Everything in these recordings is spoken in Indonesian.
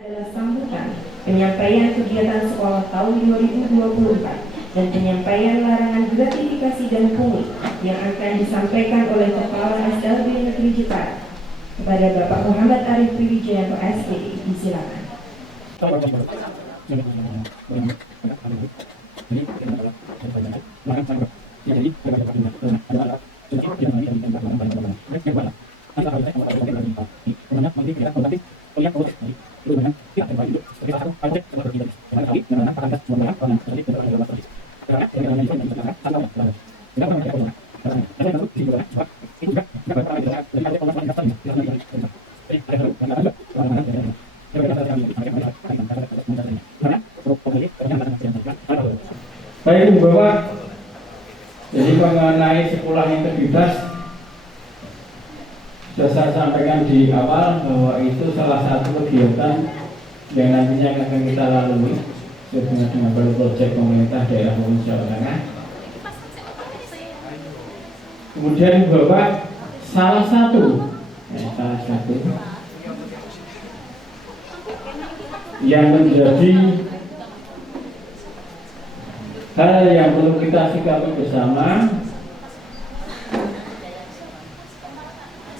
adalah sambutan penyampaian kegiatan sekolah tahun 2024 dan penyampaian larangan gratifikasi dan pungli yang akan disampaikan oleh Kepala SLB Negeri Jepara kepada Bapak Muhammad Arif Wiwijayanto SPD. Disilakan. Baik Ibu Bapak, jadi mengenai sekolah integritas sudah saya sampaikan di awal bahwa itu salah satu kegiatan yang nantinya akan kita lalui sesuai dengan proyek pemerintah daerah Provinsi Jawa Tengah. Kemudian Ibu Bapak, salah satu yang menjadi hal yang perlu kita sikapi bersama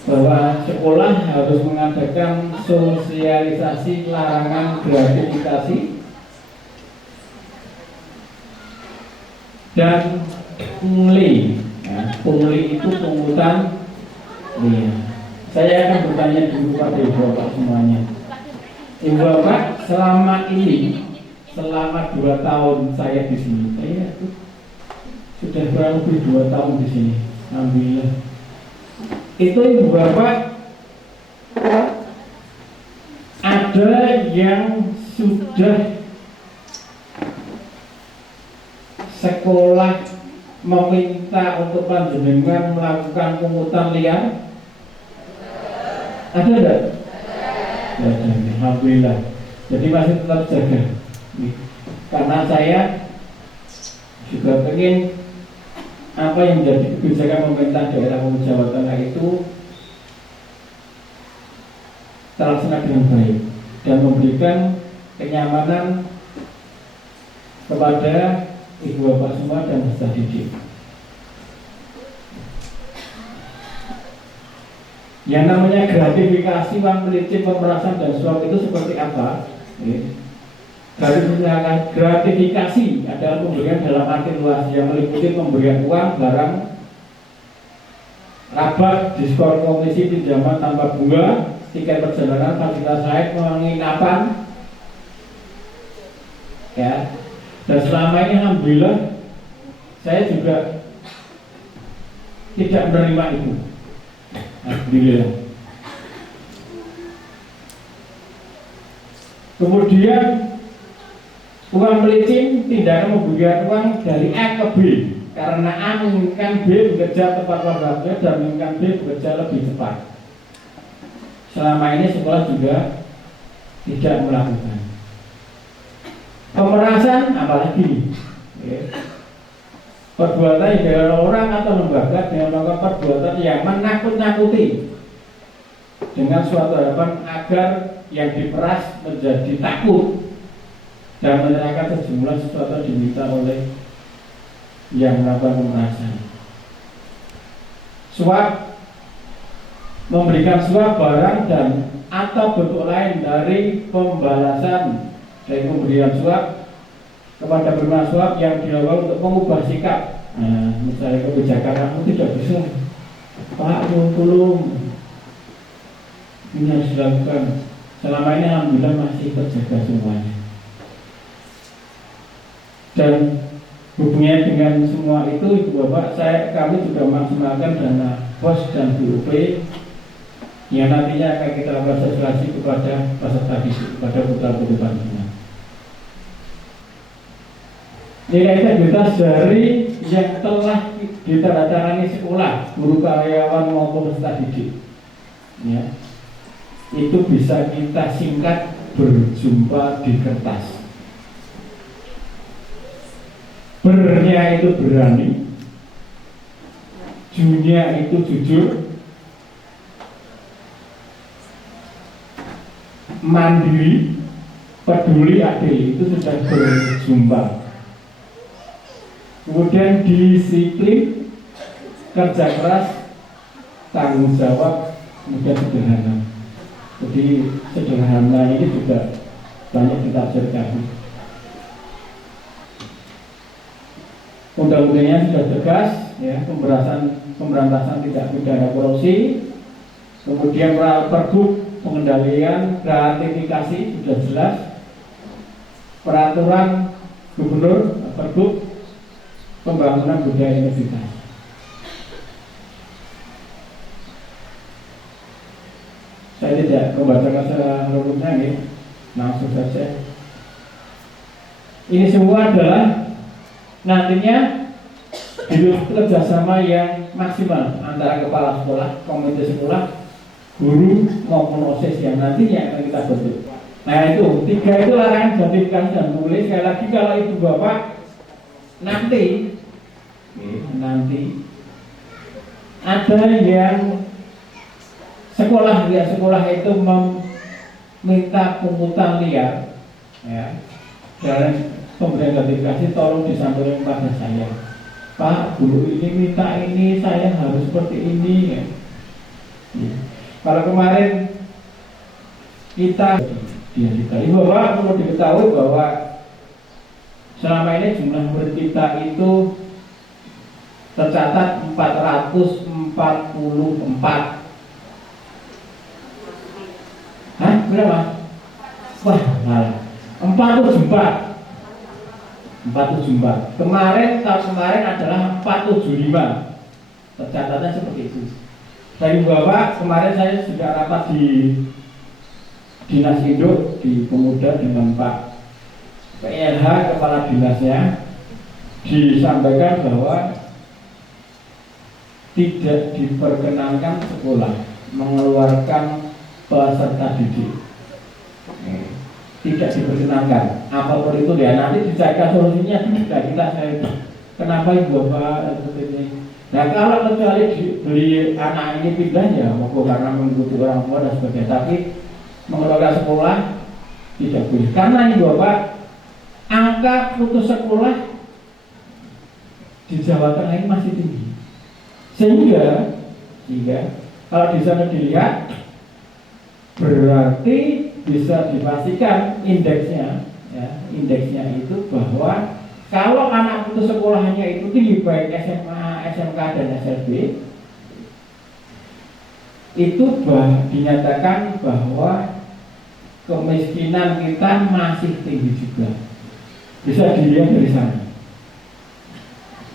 bahwa sekolah harus mengadakan sosialisasi larangan gratifikasi dan pungli. Pungli itu pungutan. Saya akan bertanya dulu pada Ibu Bapak semuanya. Ibu Bapak, selama 2 tahun saya di sini, saya sudah kurang lebih 2 tahun di sini. Alhamdulillah. Itu Ibu Bapak ada yang sudah sekolah meminta untuk panjenengan melakukan pungutan liar? Ada enggak? Alhamdulillah. Jadi masih tetap jaga. Karena saya juga ingin apa yang menjadi kebijakan pemerintah daerah Jawa Tengah itu terlaksana dengan baik dan memberikan kenyamanan kepada Ibu Bapak semua dan peserta didik. Yang namanya gratifikasi, uang pelicin, pemerasan dan suap itu seperti apa? Gratifikasi adalah pemberian dalam arti luas yang meliputi pemberian uang, barang, rabat, diskon komisi pinjaman tanpa bunga, tiket perjalanan, fasilitas lain, penginapan, ya. Dan selama ini alhamdulillah saya juga tidak menerima itu. Alhamdulillah. Kemudian uang pelicin, tindakan memberikan uang dari A ke B karena A menginginkan B bekerja tepat waktu dan menginginkan B bekerja lebih cepat. Selama ini sekolah juga tidak melakukan. Pemerasan apalagi perbuatan yang dilakukan orang atau lembaga dengan melakukan perbuatan yang menakut-nakuti dengan suatu harapan agar yang diperas menjadi takut dan menyerahkan sejumlah sesuatu yang diminta oleh yang melakukan pemerasan. Suap, memberikan suap barang dan atau bentuk lain dari pembalasan dari pemberian suap kepada penerima suap yang dilakukan untuk mengubah sikap. Misalnya kebijakan kamu tidak bisa, Pak, tolong ini harus dilakukan. Selama ini alhamdulillah masih terjaga semuanya. Dan hubungannya dengan semua itu Ibu Bapak, kami juga maksimalkan dana POS dan BUP yang nantinya akan kita lakukan sosialisasi kepada peserta didik, kepada putra-putri panjenengan. Nilai integritas dari yang telah ditandatangani sekolah, guru karyawan maupun peserta didik, ya, itu bisa kita singkat berjumpa di kertas. Bernya itu berani, junya itu jujur, mandiri, peduli adil itu sudah bersumbang. Kemudian disiplin, kerja keras, tanggung jawab, kemudian sederhana. Jadi sederhana ini juga banyak ditafsirkan. Undang-undangnya sudah tegas, ya, pemberantasan tindak pidana korupsi. Kemudian pergub pengendalian gratifikasi sudah jelas. Peraturan gubernur pergub pembangunan budaya integritas. Saya tidak membacakan seluruhnya nih, langsung saja. Ini semua adalah nantinya hidup kerjasama yang maksimal antara kepala sekolah, komite sekolah, guru maupun OSIS yang nantinya akan kita bentuk. Nah itu, 3 itu larangan gratifikasi dan pungli. Sekali lagi kalau ibu bapak nanti ada yang sekolah itu meminta pungutan liar, ya, dan pemberian gratifikasi tolong disampaikan kepada saya. Pak, guru ini minta ini, saya harus seperti ini, ya. Kalau kemarin kita dikali bahwa perlu diketahui bahwa selama ini jumlah murid kita itu tercatat 444. Hah? Berapa? Wah, malah 474. Tahun kemarin adalah 475. Tercatatnya seperti itu. Dari Bapak, kemarin saya sudah rapat di Dinas Induk di Pemuda dengan Pak PLH kepala dinasnya, disampaikan bahwa tidak diperkenankan sekolah mengeluarkan peserta didik. Tidak diperkenankan. Apapun itu ya nanti dicarikan solusinya tidak kita saya. Kenapa ibu bapak seperti ini? Nah kalau kecuali beli anak ini pindah ya monggo karena mengikuti orang tua dan sebagainya. Tapi mengelola sekolah tidak boleh. Karena ini bapak angka putus sekolah di Jawa Tengah ini masih tinggi. Sehingga kalau di sana dilihat berarti bisa dipastikan indeksnya itu bahwa kalau anak putus sekolahnya itu tinggi baik SMA, SMK dan SLB itu dinyatakan bahwa kemiskinan kita masih tinggi juga. Bisa dilihat dari sana.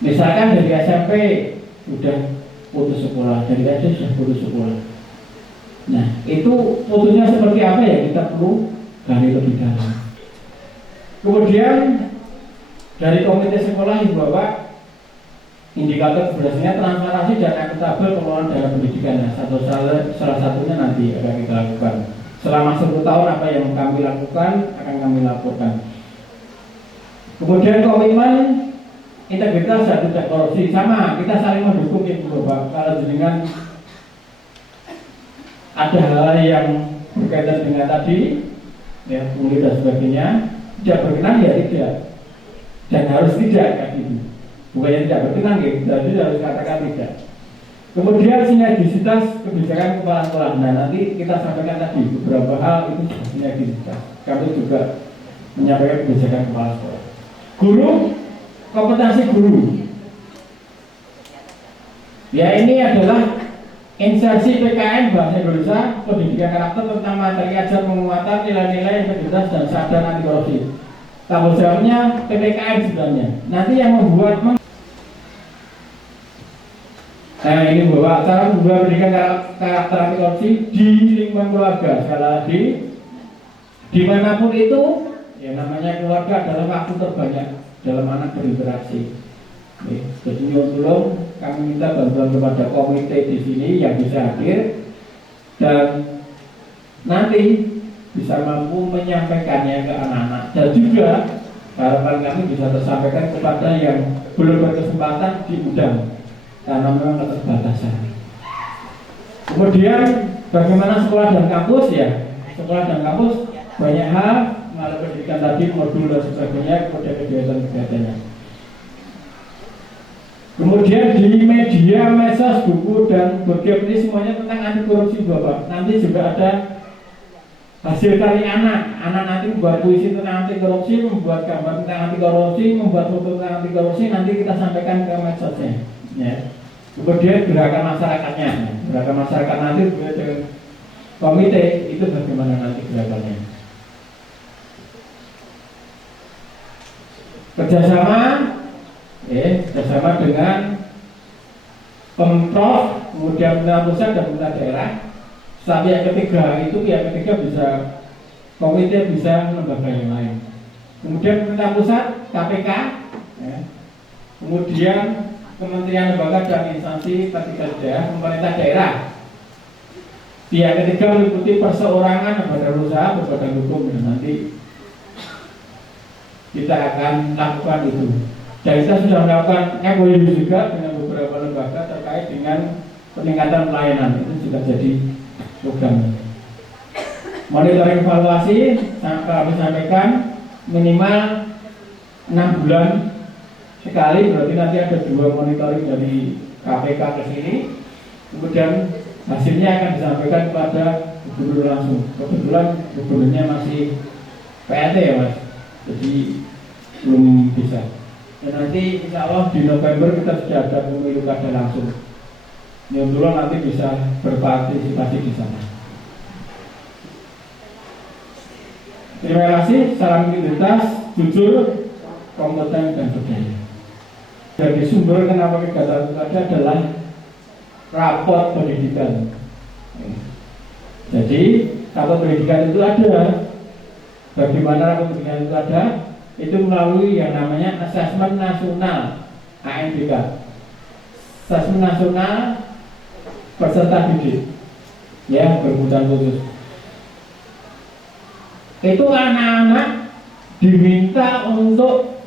Misalkan dari SMP sudah putus sekolah, dari SD sudah putus sekolah. Nah, itu putusnya seperti apa ya kita perlu gali lebih dalam. Kemudian dari komite sekolah ibu bapak, indikator keberhasilan transparansi dan akuntabel pengelolaan dana pendidikan. Salah satunya nanti akan kita lakukan. Selama 10 tahun apa yang kami lakukan akan kami laporkan. Kemudian komitmen integritas dan tidak korupsi sama, kita saling mendukung ibu bapak. Kalau dengan ada hal yang berkaitan dengan tadi, ya pungli dan sebagainya, tidak berkenan ya tidak, dan harus tidak kan itu. Bukannya tidak berkenan gitu, jadi harus katakan tidak. Kemudian sinergisitas kebijakan kepala sekolah. Nah nanti kita sampaikan tadi beberapa hal itu sinergisitas. Kami juga menyampaikan kebijakan kepala sekolah. Guru, kompetensi guru. Ya ini adalah insersi PKN Bahasa Indonesia Pendidikan Karakter tentang materi ajar penguatan nilai-nilai integritas dan sadar anti korupsi. Tanggung jawabnya PPKN sebenarnya. Nanti yang membuat nah ini bahwa cara membuat pendidikan karakter anti korupsi di lingkungan keluarga. Sekali lagi, dimanapun itu, ya namanya keluarga adalah waktu terbanyak dalam anak berinteraksi. Jadi tolong kami minta bantuan kepada komite di sini yang bisa hadir dan nanti bisa mampu menyampaikannya ke anak-anak dan juga harapan kami bisa tersampaikan kepada yang belum berkesempatan diundang karena memang keterbatasan. Kemudian bagaimana sekolah dan kampus ya? Sekolah dan kampus banyak hal mengalami pendidikan tadi, modul dan sebagainya, kemudian kegiatan-kegiatannya. Kemudian di media, medsos, buku dan boardgame ini semuanya tentang anti korupsi Bapak. Nanti juga ada hasil karya anak nanti membuat puisi tentang anti korupsi, membuat gambar tentang anti korupsi, membuat foto tentang anti korupsi, nanti kita sampaikan ke medsosnya. Ya. Kemudian gerakan masyarakatnya, gerakan masyarakat nanti dengan komite itu bagaimana nanti gerakannya. Kerjasama dengan Pemprov, kemudian pemerintah pusat dan pemerintah daerah. Sampai yang ketiga bisa komite, bisa lembaga yang lain. Kemudian pemerintah pusat, KPK, ya. Kemudian kementerian, lembaga dan instansi ketiga, pemerintah daerah. Pihak ketiga meliputi perseorangan, badan usaha, berbadan hukum, dan nanti kita akan lakukan itu. Dan kita sudah melakukan MOU juga dengan beberapa lembaga terkait dengan peningkatan pelayanan. Itu juga jadi program. Monitoring evaluasi kami sampaikan minimal 6 bulan sekali, berarti nanti ada 2 monitoring dari KPK ke sini. Kemudian hasilnya akan disampaikan kepada gubernur langsung. Kebetulan gubernurnya masih PLT ya Mas, jadi belum bisa. Dan nanti insya Allah di November kita sudah ada pemilu kada langsung. Nyuntulon nanti bisa berpartisipasi di sana. Terima kasih. Salam integritas, jujur, kompeten dan berdaya. Jadi sumber kenapa kegiatan itu adalah raport pendidikan. Jadi raport pendidikan itu ada. Bagaimana raport pendidikan itu ada? Itu melalui yang namanya Asesmen Nasional ANBK, Asesmen Nasional Peserta Didik, ya, berkebutuhan khusus. Itu anak-anak diminta untuk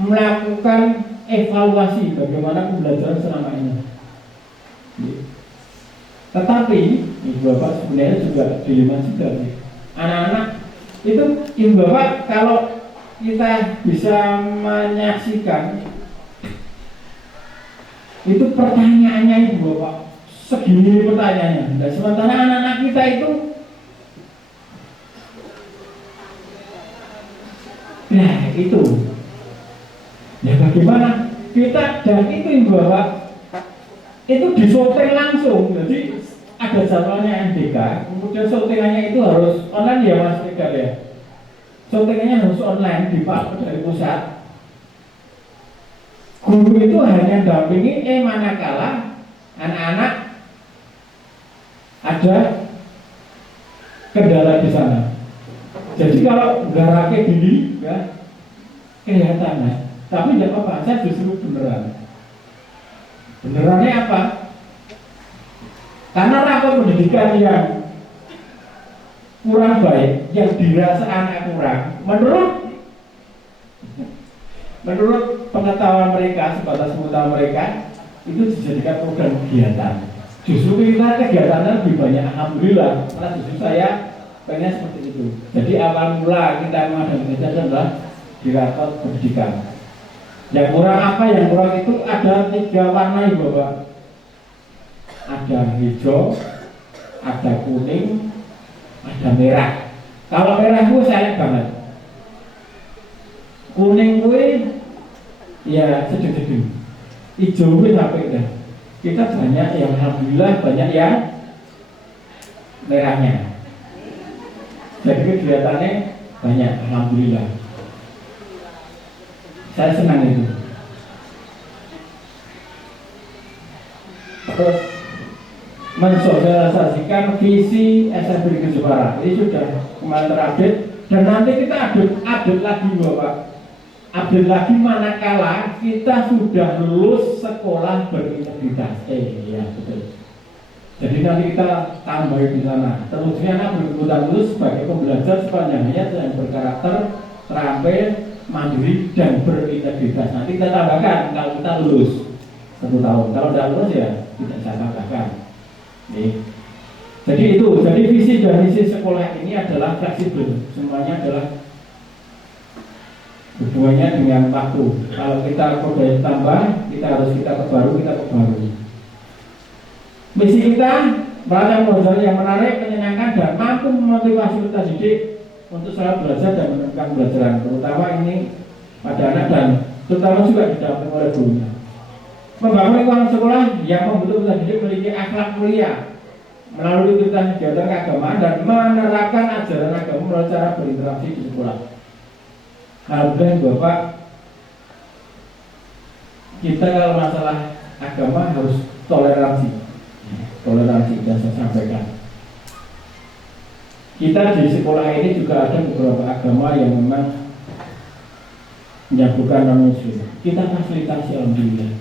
melakukan evaluasi bagaimana pembelajaran selama ini. Tetapi Ibu Bapak sebenarnya juga dilema juga sih. Anak-anak itu Ibu Bapak kalau kita bisa menyaksikan itu pertanyaannya Ibu Bapak segini pertanyaannya. Dan sementara anak-anak kita itu itu ya bagaimana kita, dan itu Ibu Bapak itu disortir langsung. Jadi ada jadwalnya NDK, kemudian sortirannya itu harus online ya Mas Tegar ya. Sortirannya harus online di Pak dari pusat. Guru itu hanya dampingi manakala anak-anak ada kendala di sana. Jadi kalau garake gini ya kelihatan ya. Tapi tidak apa-apa, saya justru beneran. Benerannya apa? Karena rapor pendidikan yang kurang baik, yang dirasa anak kurang, menurut pengetahuan mereka, sebatas pengetahuan mereka, itu dijadikan program kegiatan. Justru kita kegiatannya lebih banyak, alhamdulillah. Karena justru saya pengen seperti itu. Jadi awal mula kita mengadakan kegiatan adalah di rapor pendidikan. Yang kurang apa? Yang kurang itu ada 3 warna Ibu Bapak. Ada hijau, ada kuning, ada merah. Kalau merah itu saya banget. Kuning gue ya sedikit-sedikit. Hijau gue sampai dah. Kita banyak yang alhamdulillah banyak yang merahnya. Jadi kegiatannya banyak alhamdulillah. Saya senang itu. Terus mensosialisasikan visi SMP Negeri Jepara. Ini sudah kemarin terupdate dan nanti kita update lagi Bapak. Update lagi manakala kita sudah lulus sekolah berintegritas. Ya betul. Jadi nanti kita tambah di sana. Terusnya anak berkebutuhan khusus sebagai pembelajar sepanjang hayat yang berkarakter, terampil, mandiri dan berintegritas. Nanti kita tambahkan kalau kita lulus 1 tahun. Kalau tidak lulus ya tidak saya tambahkan. Nih. Jadi visi dan misi sekolah ini adalah fleksibel, semuanya adalah hubungannya dengan waktu. Kalau kita kode tambah, kita kebaru. Misi kita merancang belajar yang menarik, menyenangkan, dan mampu memotivasi peserta didik untuk selalu belajar dan menemukan pembelajaran, terutama ini pada anak dan terutama juga didampingi oleh gurunya. Membangun lingkungan sekolah yang membentuk peserta didik memiliki akhlak mulia melalui kegiatan keagamaan dan menerapkan ajaran agama melalui cara berinteraksi di sekolah. Alhamdulillah Bapak, kita kalau masalah agama harus toleransi dan saya sampaikan. Kita di sekolah ini juga ada beberapa agama yang memang menyambutkan non muslim. Kita fasilitasi alhamdulillah.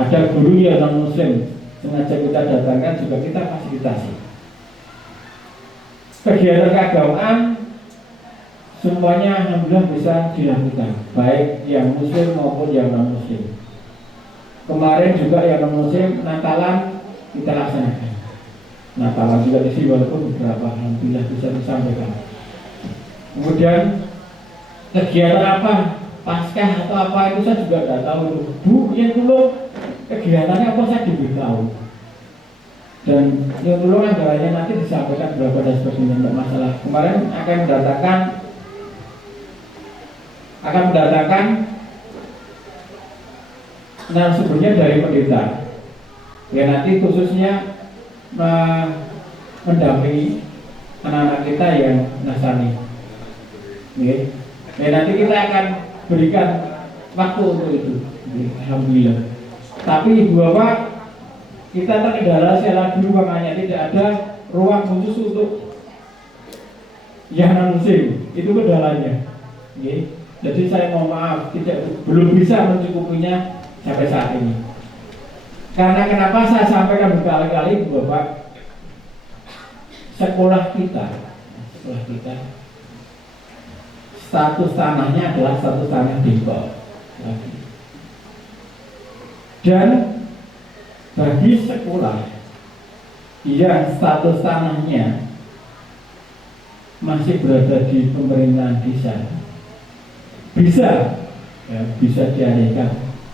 Ada guru yang non muslim sengaja kita datangkan juga kita fasilitasi. Kegiatan keagamaan semuanya alhamdulillah bisa dilakukan, baik yang muslim maupun yang non muslim. Kemarin juga yang non muslim Natalan kita laksanakan. Natalan juga di sini walaupun beberapa alhamdulillah bisa disampaikan. Kemudian kegiatan apa, Paskah atau apa itu saya juga tidak tahu. Bu, yang dulu kegiatannya apa saya diberitahu. Dan yang dulu anggarannya nanti disampaikan berapa dan sebagainya, tidak masalah. Kemarin akan mendatangkan narasumbernya dari pendeta. Ya nanti khususnya mendampingi anak-anak kita yang nasrani. Ya nanti kita akan berikan waktu untuk itu. Alhamdulillah. Tapi Ibu Bapak, kita terkendala secara dulu makanya tidak ada ruang khusus untuk yang non muslim. Itu kendalanya. Jadi saya mohon maaf belum bisa mencukupinya sampai saat ini. Karena kenapa saya sampaikan berkali-kali Bapak, sekolah kita status tanahnya adalah status tanah depot. Dan bagi sekolah yang status tanahnya masih berada di pemerintahan desa, bisa dialihkan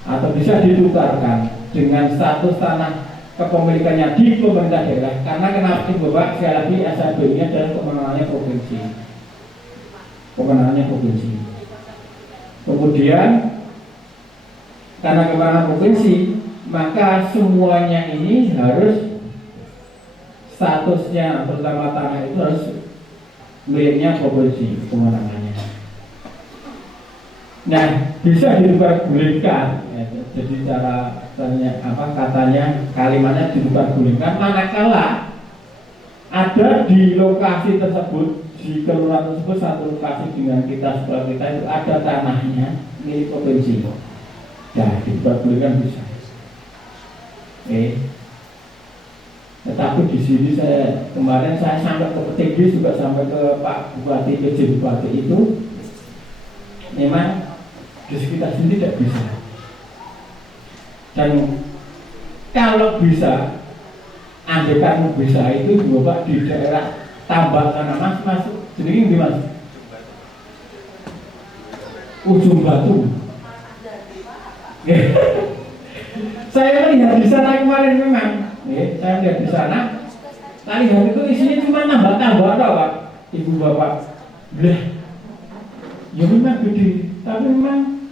atau bisa ditukarkan dengan status tanah kepemilikannya di pemerintah daerah. Karena kenapa Bapak, sekali lagi SAB ini adalah kewenangannya provinsi. Kemudian karena kewenangan provinsi, maka semuanya ini harus statusnya terutama tanah itu harus miliknya provinsi kewenangannya. Nah, bisa diperbolehkan. Jadi katanya kalimatnya diperbolehkan manakala ada di lokasi tersebut, di kelurahan tersebut satu lokasi dengan kita sekolah kita itu ada tanahnya milik provinsi. Ya, diperbolehkan bisa. Tetapi di sini kemarin saya sampai ke PTG juga sampai ke Pak Bupati, PJ Bupati itu memang di sekitar sini tidak bisa. Dan kalau bisa, andai kamu bisa itu Bapak di daerah tambak sana masuk jadi di Mas Ujung Batu. Saya lihat di sana kemarin memang, saya lihat di sana. Saya lihat itu isinya cuma tambak Pak, Ibu Bapak. Ya memang gede, tapi memang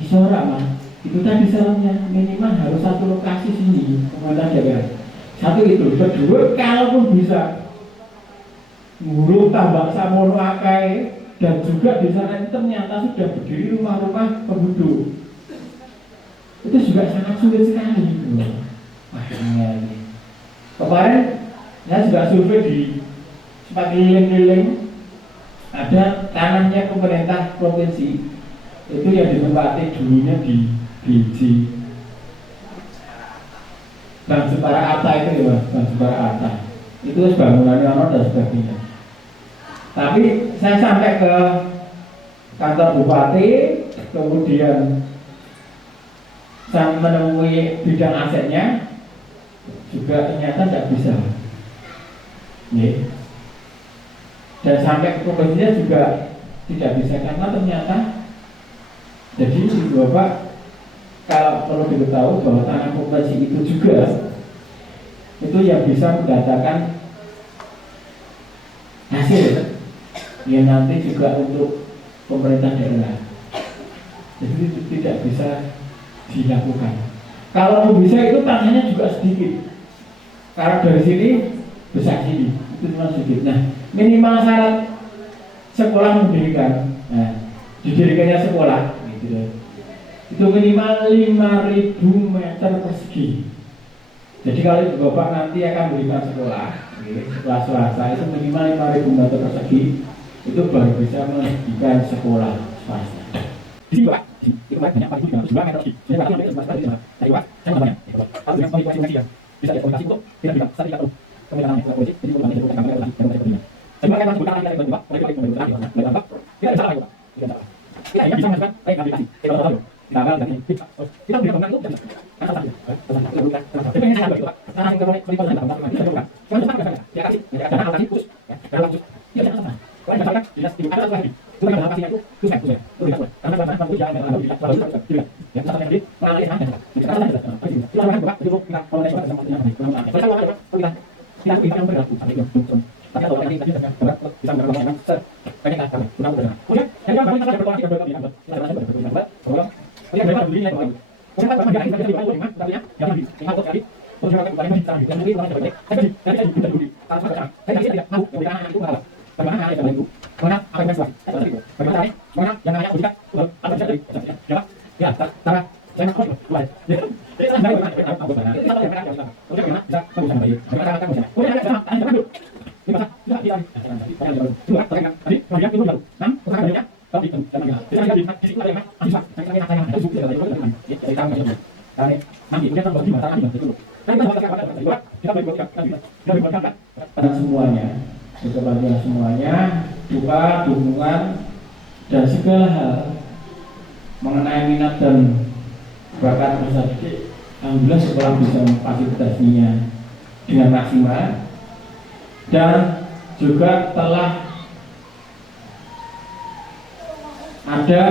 isora Mas. Itu tadi salahnya, minimal harus satu lokasi sini pemerintah daerah. Satu itu, kedua kalaupun bisa nguruk tambak samono akai, dan juga di sana ternyata sudah berdiri rumah-rumah penduduk. Itu juga sangat sulit sekali. Kemarin saya juga survei di sempat keliling-keliling, ada tanahnya pemerintah provinsi itu yang ditempati dulunya di biji Bang Jepara Arta itu ya Mas, Bang Jepara Arta itu bangunannya ono dan sebagainya. Tapi saya sampai ke kantor bupati, kemudian saya menemui bidang asetnya, juga ternyata tidak bisa. Nih. Dan sampai ke kompetisinya juga tidak bisa karena ternyata jadi Bapak kalau perlu diketahui bahwa tangan kompetisi itu juga itu yang bisa mendatangkan hasil yang nanti juga untuk pemerintah daerah. Jadi itu tidak bisa dilakukan. Kalau bisa itu tangannya juga sedikit. Kalau dari sini besar sini itu cuma sedikit. Nah, minimal syarat sekolah mendirikan. Nah, didirikannya sekolah gitu. Itu minimal 5.000 meter persegi. Jadi kalau Bapak nanti akan berikan sekolah, sekolah swasta itu minimal 5.000 meter persegi, itu baru bisa mendirikan sekolah swasta. Di sini Pak, itu banyak 4.302 meter persegi. Jadi Pak, itu dari Pak, saya banyak. Kalau yang komunikasi bisa dikomunikasi untuk tidak bisa satu tidak perlu. Kemudian namanya politik, jadi untuk itu kami lagi yang tadi. Jadi mereka harus bukan lagi Pak, mereka itu membantu lagi, Pak. Tidak ada salah Pak. Tidak ada. Kita hanya bisa masukkan baik aplikasi. Kita tahu. Kita beri komentar itu bisa. Tapi ini saya Pak. Karena yang boleh beri komentar kita bukan. Cuma sama saja. Ya kasih, ya kasih aplikasi khusus. Ya, langsung. Ya jangan sama. Kalau misalkan jelas di ada lagi. Cuma kalau aplikasinya itu khusus. Karena kan itu jangan ya misalkan yang di mengalami hanya. Kita salah. Kita akan buka itu kita kalau ada sama kita yang berlaku sampai itu. Tapi kalau ini tadi bisa menggunakan banyak kata benar. Kemudian yang kedua kita berkomunikasi dengan kita kemudian mereka berdiri naik lagi. Kemudian kita menjadi kita jadi orang artinya yang lebih ingat sekali. Kemudian kita kembali kita dan mungkin orang sebagai tapi kita dulu kalau sekarang saya tidak tahu bagaimana itu masalah. Bagaimana ada yang itu? Mana apa yang masuk? Bagaimana ini? Mana yang namanya ujian? Apa bisa jadi? Ya, cara saya nak buat. Jadi saya mau apa? Kita bagaimana bisa berusaha baik. Bagaimana cara kita? Kemudian ada ini masa tidak tidak dua tekan tadi kemudian itu baru usaha kerjanya tapi itu dan kita di sini ada yang bisa saya itu sudah dari itu kita tahu karena nanti kita tahu bagaimana caranya itu nanti kita berikan semuanya kepada semuanya doa dukungan dan segala hal mengenai minat dan bakat peserta didik. Alhamdulillah sekolah bisa memfasilitasinya dengan maksimal. Dan juga telah ada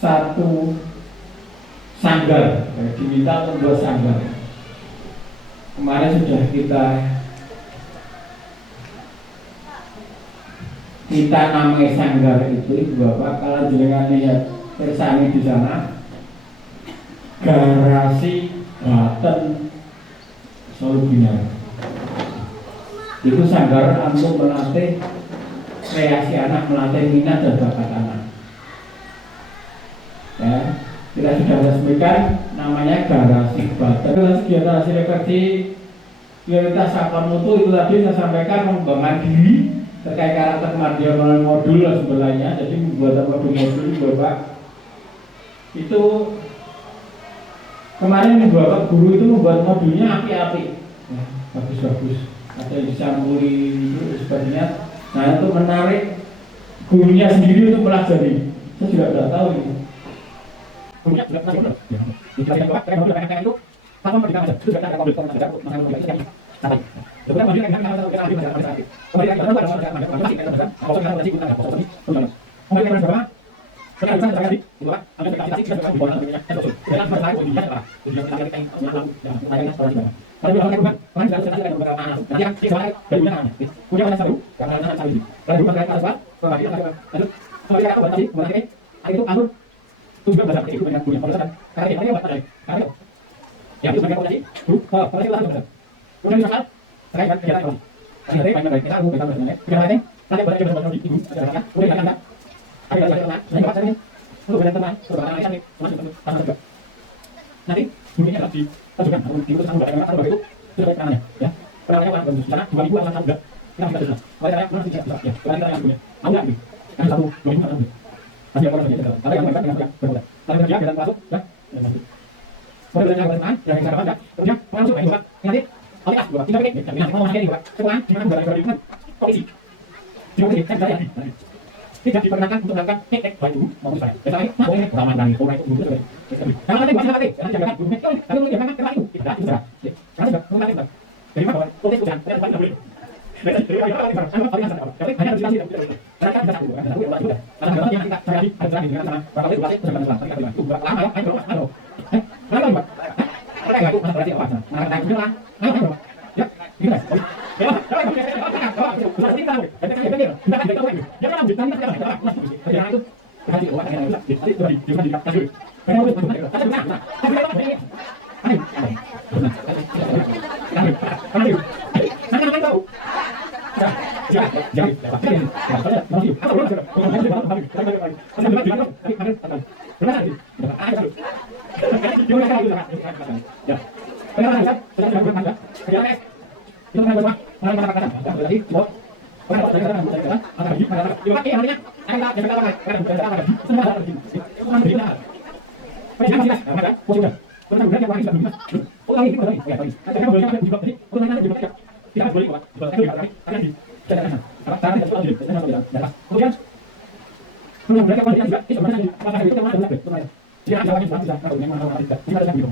satu sanggar, diminta untuk membuat sanggar. Kemarin sudah kita namai sanggar itu, Ibu Bapak, kalau jenengan lihat tersani di sana, garasi Baten Solo Binar. Itu sanggar untuk melatih kreasi anak, melatih minat dan bakat anak. Ya, kita sudah resmikan namanya garasi Baten. Kegiatan hasil refleksi prioritas Sakor Mutu itu tadi saya sampaikan mengembangkan diri terkait karakter kemandirian melalui modul dan sebagainya. Jadi membuat modul-modul Bapak itu kemarin Bapak guru itu membuat modulnya api-api, ya, bagus-bagus. Ada yang dicampuri itu sebagainya. Nah itu menarik gurunya sendiri untuk pelajari. Saya juga tidak tahu ini. Gurunya juga pernah benar. Kita Bapak terkait modul PMK itu apa memberikan aja. Itu juga ada modul saja untuk masalah modul itu sampai. Kemudian modul yang kita kita ambil masalah sakit. Kemudian kita ada masalah masih kita ada. Kalau kita masih kita ada proses ini. Kemudian kita berapa? Kita bisa terkait di Bapak. Ada kita kita di bawah namanya. Kita masalah kondisinya apa? Kemudian kita akan yang lalu. Kalau kita lakukan, kemarin sudah selesai beberapa anak. Nanti kan kita dari mana? Punya mana satu? Karena anak satu ini. Kalau dulu mereka ada pembagian ada. Lalu kalau kita buat tadi, buat ini, itu alur tujuan besar itu dengan punya perusahaan. Karena ini buat tadi. Karena yang itu sebagai tadi, kalau kita lakukan. Kemudian misal terkait dengan kegiatan ekonomi. Tadi baik kita aku kita sebenarnya. Kegiatan ini nanti pada kita di ibu masyarakat. Kemudian kita ada teman. Nah, Pak ini untuk teman, untuk analisa nih, masuk juga. Nanti gurunya harus diajukan itu sama bagaimana itu sudah baik penangannya ya penangannya orang bagus sana 2000 orang sana juga kita bisa sudah oleh karena mana tidak bisa ya karena kita yang punya mau nggak ini kan 1 2000 orang masih ada orang saja tapi yang mereka dengan berbeda kalau kerja kita masuk ya kemudian yang bersamaan yang saya dapat kemudian langsung main buat nanti oleh as buat tinggal kita mau masuk ini buat sekolah gimana buat dari polisi terima kasih saya tidak diperkenankan untuk melakukan teknik baju maupun saya. Misalnya, nah boleh pertama dari orang itu dulu. Karena nanti bahasa nanti, nanti jangan dulu. Kalau lu jangan kenal itu, tidak bisa. Karena sudah mengenal itu. Jadi maka proses ujian tidak boleh. Jadi hanya harus dikasih. Mereka bisa satu, satu yang sudah. Karena yang kita terjadi adalah dengan sama. Kalau itu berarti sudah menjelaskan kita itu lama ya, ayo halo. Mana Mbak? Mereka itu berarti apa? Nah, kita bilang, ayo. Ya, gimana? Ya, itu kan berapa? Mana katakan? Berarti semua orang orang yang ada ada di mana? Di mana yang ada yang ada semua ada di sini. Itu kan berbeda. Jangan jelas, maka sudah. Karena sudah yang lain sudah. Orang ini boleh ya tadi. Ada yang boleh kan di sini. Orang lain juga kita boleh buat. Ada di sana. Cara kita sudah di sana sudah. Kemudian mereka boleh juga itu sebenarnya masa itu mana ada betul. Dia ada lagi bisa kalau memang orang tidak. Kita ada gitu.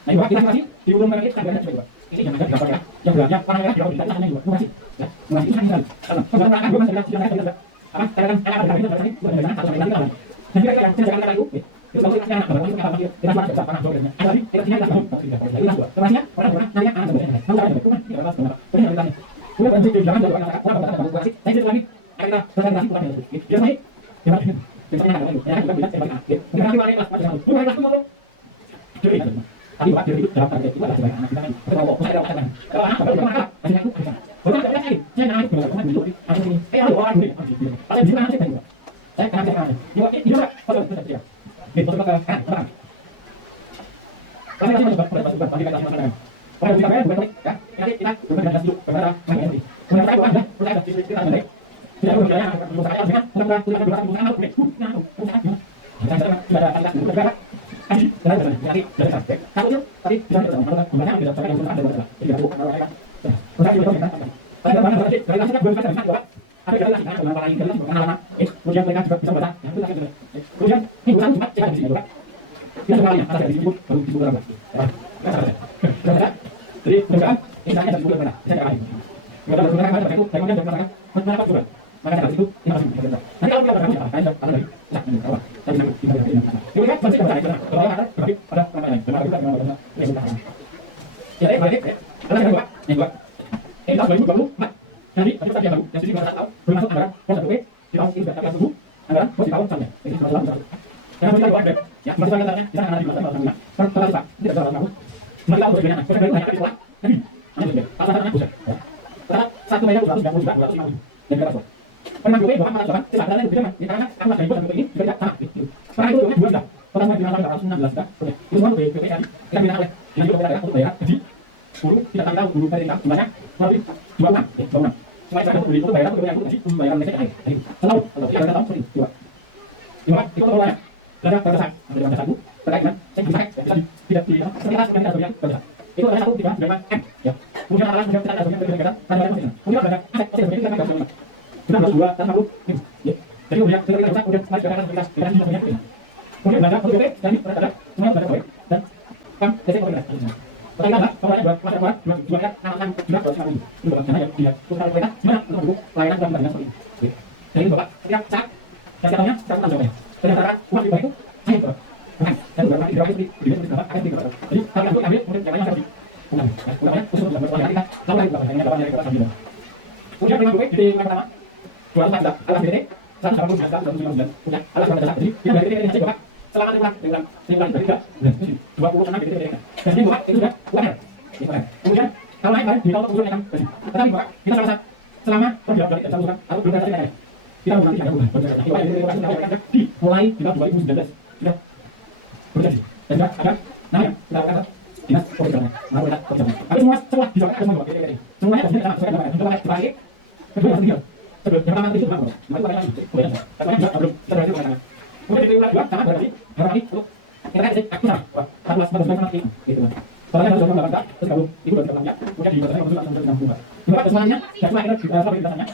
Nah, juga kita masih di urung mereka kita banyak juga. Ini jangan dilakukan ya. Yang beratnya orang yang tidak bisa hanya juga masih. Ya, masih itu kan. Kalau orang gue masih tidak bisa. Apa? Kadang ada ini berarti bukan satu sampai lagi kan. Jadi yang saya jangan itu. Itu kalau kita nak berarti kita panggil kita masuk ke sana soalnya. Jadi kita sini tidak tahu tidak boleh. Jadi termasnya orang nanya anak sebenarnya. Tahu ada itu kan tidak apa sebenarnya. Ini yang ditanya. Kita berhenti di jangan jadi anak orang berkata bagus sih. Saya itu lagi kita presentasi bukan itu. Dia mai. Dia mai. Misalnya ada itu. Ya kita bilang saya pakai. Kita nanti mari kelas macam itu. Bukan kelas itu. Jadi tapi waktu itu dalam target itu adalah sebagai anak kita kan kalau saya ada ucapan kalau anak kalau mana masih aku bisa bukan tidak lagi saya naik ke bawah dulu aku ini ayo orang ini pada di mana sih kan saya kan saya juga juga kalau kita dia di foto ke kan bang kalau kita coba pada bagi kata mana pada kita kan bukan ya nanti kita bukan ada dulu kepada mana ini kemudian saya bukan kita ada di kita ada tidak boleh ya kalau saya kan kita kita berusaha bukan aku nah saya sudah ada beberapa jadi dari sampai kalau itu tadi bisa kita banyak tidak sampai yang ada berapa jadi aku kalau saya kita juga kita saya mana berarti dari kita belum bisa bisa ada kita lagi dengan orang lain kita pengalaman kemudian mereka juga bisa baca yang itu lagi kemudian ini bukan cuma cek di sini kan kita sekalian ada di sini baru di berapa jadi mudah ini hanya dari bulan mana saya kali kita bergunakan pada itu kemudian kita menggunakan mana juga maka dari itu ini masih bisa nanti kalau kita berani ada lagi kawan tapi kemudian masih ada kalau ada tapi ada nama lain benar juga memang benar ya baik ada yang dua ini dah 2020 jadi kita yang baru yang sini baru tahu belum masuk anggaran pos 1B di tahun ini sudah kita tunggu anggaran pos di tahun sampai ini sudah dalam yang kita buat ya masih ada tanya kita akan ada di masa tahun kan kita tidak ada tahu mereka udah banyak kita banyak di sekolah tapi ini pasarnya pusat satu meja 230 juga 250 dan kita pernah gue bawa mana kan tidak ada yang berbeda di karena karena dari bulan ini juga sama sekarang itu dua sudah pertama di tahun 2016 kan itu semua BPP tadi kita bilang oleh ini juga ada untuk bayar jadi 10 tidak tahu dulu dari kita sebenarnya tapi 26 cuma saya beli itu bayar itu yang tadi bayaran mereka jadi selalu kalau tidak ada tahun seperti dua itu kalau ya ada batasan ada satu terkait dengan saya bisa tidak di sekitar sebenarnya ada yang batasan itu ada satu tiga memang M ya kemudian ada kemudian kita ada yang berbeda ada yang kemudian ada aset sebenarnya kita enggak tahu kita dua dan lalu ya jadi kemudian kita bisa kemudian mari kita semuanya kemudian ada OTP dan ada semua ada baik dan kan jadi kemudian kita ada kemudian dua kan enam juga kalau sekali itu karena ya dia kita kita gimana untuk layanan dan layanan seperti itu jadi bapak setiap saat yang katanya saya tahu ya ternyata uang itu saya bukan dan berapa di berapa di berapa akan di berapa jadi kalau aku ambil kemudian caranya seperti uangnya khusus untuk berapa kita tahu lagi berapa yang dapat dari kita sendiri kemudian dengan duit di yang pertama 200 alas BT 180 juta 199 punya alas pada dasar jadi yang dari BT ini bapak selama bulan dari 26 BT dan ini bapak itu sudah UMR kemudian kalau naik di tahun usul naikkan tetapi bapak kita selama dari satu bulan atau belum ada naik kita mulai tidak bulan di mulai di tahun 2019 sudah berjadi dan juga ada namanya kita akan dinas pekerjaan lalu kita pekerjaan tapi semua dijalankan semua bapak semuanya dari kita sebagai kedua sendiri sebelum yang pertama itu berapa? Mari kita lanjut. Boleh. Karena juga belum terjadi dengan. Kemudian yang kedua sama berarti hari ini untuk kita kan aku sama. Wah, 14 nanti gitu. Soalnya harus melakukan terus kalau itu baru bertanya. Kemudian di batasnya langsung dengan bunga. Juga semuanya dan akhirnya juga sampai di batasnya